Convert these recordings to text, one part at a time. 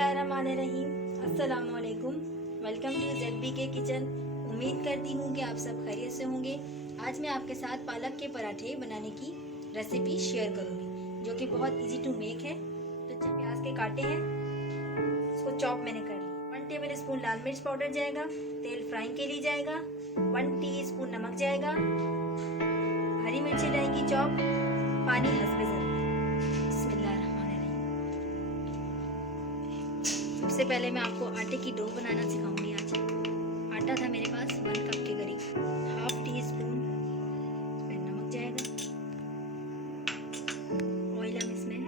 बिस्मिल्लाहिर्रहमानिर्रहीम। अस्सलामुअलैकुम। Welcome to ZBK kitchen. उम्मीद करती हूँ कि आप सब खैरियत से होंगे। आज मैं आपके साथ पालक के पराठे बनाने की रेसिपी शेयर करूँगी, जो कि बहुत इजी टू मेक है। तो जब प्याज के काटे हैं, इसको चॉप मैंने कर लिया। 1 टेबल स्पून लाल मिर्च पाउडर जाएगा, तेल फ्राइंग के लिए जाएगा, 1 टीस्पून नमक जाएगा, हरी मिर्ची जाएगी चॉप, पानी हस्बे ज़रूरत। सबसे पहले मैं आपको आटे की डो बनाना सिखाऊंगी। आज आटा था मेरे पास 1 कप के करीब, 1/2 टीस्पून इसमें नमक जाएगा, ऑयल हम इसमें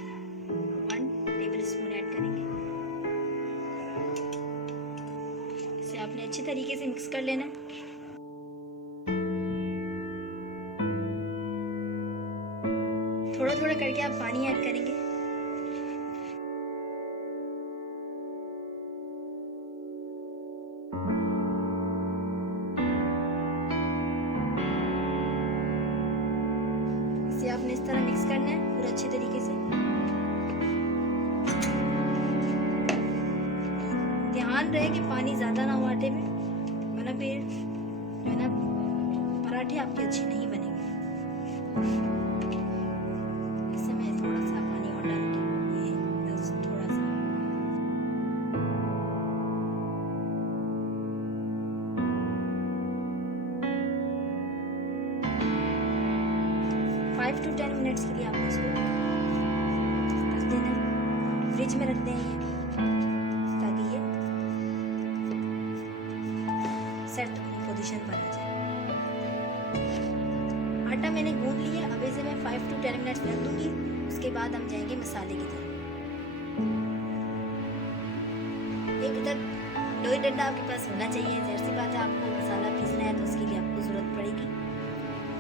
1 टेबल स्पून ऐड करेंगे। इसे आपने अच्छी तरीके से मिक्स कर लेना है। थोड़ा थोड़ा करके आप पानी ऐड करेंगे। इसे आपने इस तरह मिक्स करना है पूरा अच्छे तरीके से। ध्यान रहे कि पानी ज़्यादा ना हो आटे में, वरना फिर जो है ना पराठे आपके अच्छे नहीं बनेंगे। इससे मैं थोड़ा सा पानी और डाल के ये बस थोड़ा सा 5 to 10 मिनट्स के लिए आपको इसको रख देना है। फ्रिज में रख देंगे ताकि ये सेट पोजीशन पर आ जाए। आटा मैंने गूंद लिया। अब इसे मैं 5 to 10 मिनट्स रख दूंगी। उसके बाद हम जाएंगे मसाले की तरफ। एक इधर लोई डंडा आपके पास होना चाहिए। जैसी बात है, आपको मसाला पीसना है तो उसके लिए आपको ज़रूरत पड़ेगी।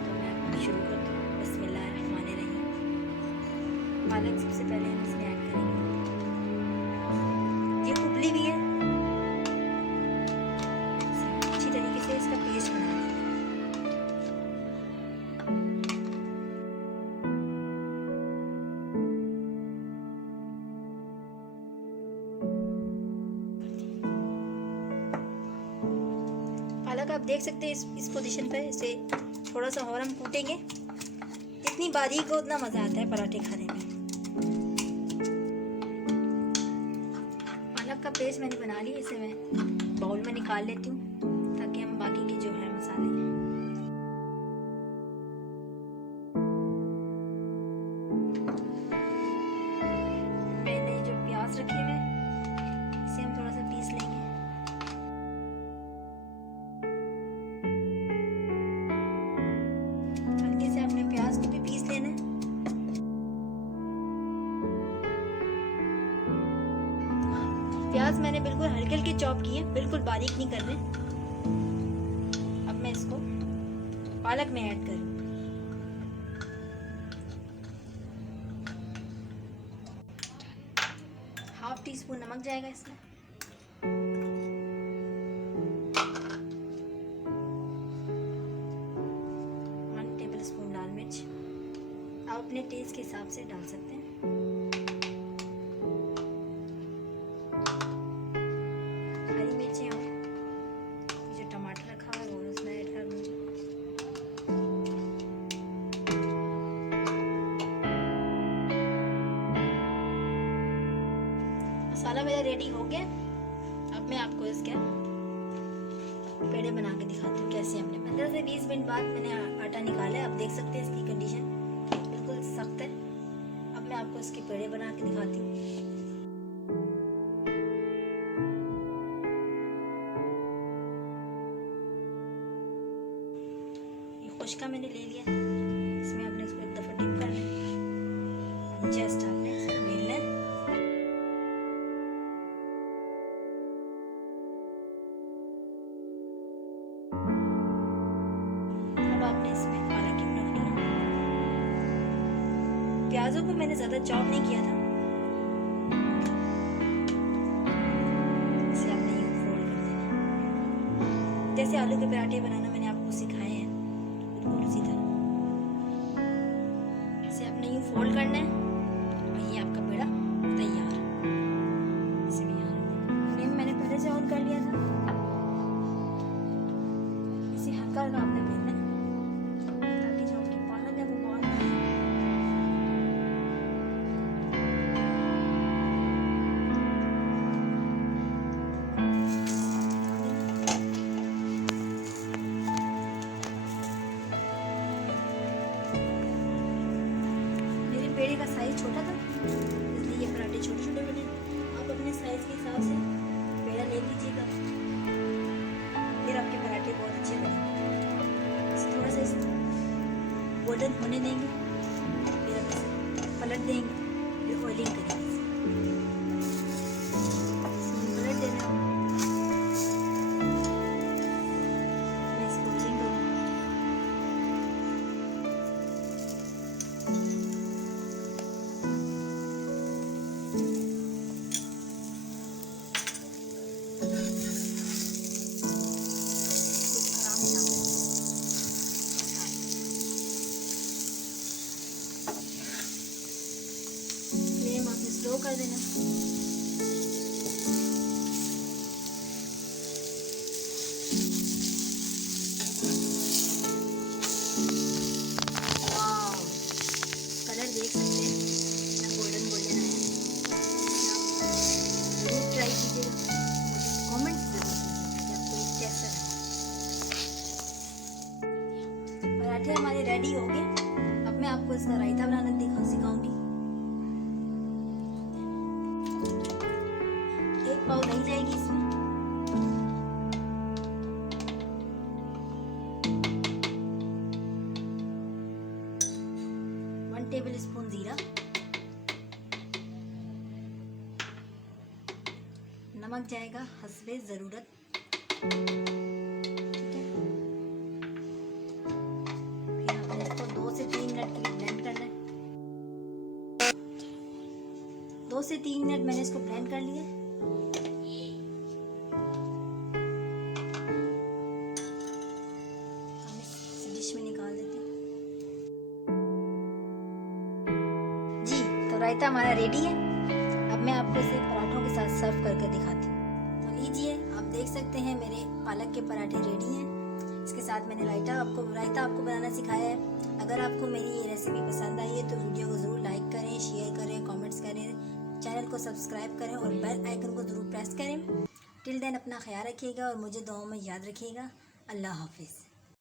तो मैं आपको शुरू करती हूँ। बिस्मिल्लाहिर्रहमानिर्रहीम। पालक सबसे पहले हम इसमें ऐड करेंगे। ये उबली भी है, अच्छी तरीके से इसका पेस्ट बना लेंगे। पालक आप देख सकते हैं इस पोजीशन पे। इसे थोड़ा सा और हम कूटेंगे। जितनी बारीक हो उतना मज़ा आता है पराठे खाने में। पालक का पेस्ट मैंने बना लिया। इसे मैं बाउल में निकाल लेती हूँ ताकि हम बाकी के जो है मसाले हैं। मैंने जो प्याज रखे हुए इसे हम थोड़ा सा पीस लेंगे। हल्के से अपने प्याज को भी पीस लेना है। प्याज मैंने बिल्कुल हल्के हल्के चॉप किए, बिल्कुल बारीक नहीं कर रहे। अब मैं इसको पालक में ऐड करूँ। ½ टीस्पून नमक जाएगा इसमें, 1 टेबल स्पून लाल मिर्च। आप अपने टेस्ट के हिसाब से डाल सकते हैं। हरी मिर्ची और जो टमाटर रखा है वो उसमें ऐड कर दूँगी। मसाला मेरा रेडी हो गया। अब मैं आपको इसके पेड़े बना के दिखाती हूँ कैसे हमने 15 से 20 मिनट बाद मैंने आटा निकाला है। आप देख सकते हैं इसकी कंडीशन बिल्कुल सख्त है। अब मैं आपको इसके पेड़े बना के दिखाती हूँ। खुश्का मैंने ले लिया। इसमें आपने इसको एक दफ़ा डिप करना है, जस्ट आपने इसको बेलना है। अब आपने इसमें पालक की रखनी है। प्याजों को मैंने ज़्यादा चॉप नहीं किया था। इसे आपने यूं फोल्ड कर देना, जैसे आलू के पराठे बनाना मैंने आपको सिखाए हैं, बिल्कुल उसी तरह। इसे आपने यूं फोल्ड करना है और ये आपका पेड़ा तैयार। इसे मैं पालक आपने फेरना है ताकि जो आपकी पालक है वो बहुत मेरे पेड़े का साइज छोटा था इसलिए ये पराठे छोटे छोटे बने। आप अपने साइज के हिसाब से पेड़ा ले लीजिएगा, फिर आपके पराठे बहुत अच्छे बनेंगे। थोड़ा सा गोल्डन होने देंगे, फिर आप इसे पलट देंगे, फिर ऑयलिंग करेंगे। पलट देना, मैं इसको ऑयलिंग करूँगी। फ्लेम आपने स्लो कर देना। वाव, कलर देख सकते हैं कितना गोल्डन गोल्डन आया है। जरूर ट्राई कीजिएगा, कमेंट जरूर कीजिएगा कि आपको ये कैसा लगा। पराठे हमारे रेडी हो गए। अब मैं आपको इसका रायता बनाना सिखाऊंगी। 1 पाव दही जाएगी इसमें, 1 टेबल स्पून जीरा, नमक जाएगा हस्बे ज़रूरत। ठीक है, फिर आपने इसको 2 से 3 मिनट के लिए ब्लेंड करना है। 2 से 3 मिनट मैंने इसको ब्लेंड कर लिया। हम इस डिश में निकाल देते हैं। जी, तो रायता हमारा रेडी है। अब मैं आपको इसे पराठों के साथ सर्व करके दिखाती हूँ। तो लीजिए, आप देख सकते हैं मेरे पालक के पराठे रेडी हैं। इसके साथ मैंने रायता आपको बनाना सिखाया है। अगर आपको मेरी ये रेसिपी पसंद आई है तो वीडियो को ज़रूर लाइक करें, शेयर करें, कमेंट्स करें, चैनल को सब्सक्राइब करें और बेल आइकन को ज़रूर प्रेस करें। टिल देन अपना ख्याल रखिएगा और मुझे दुआओं में याद रखिएगा। अल्लाह हाफिज़।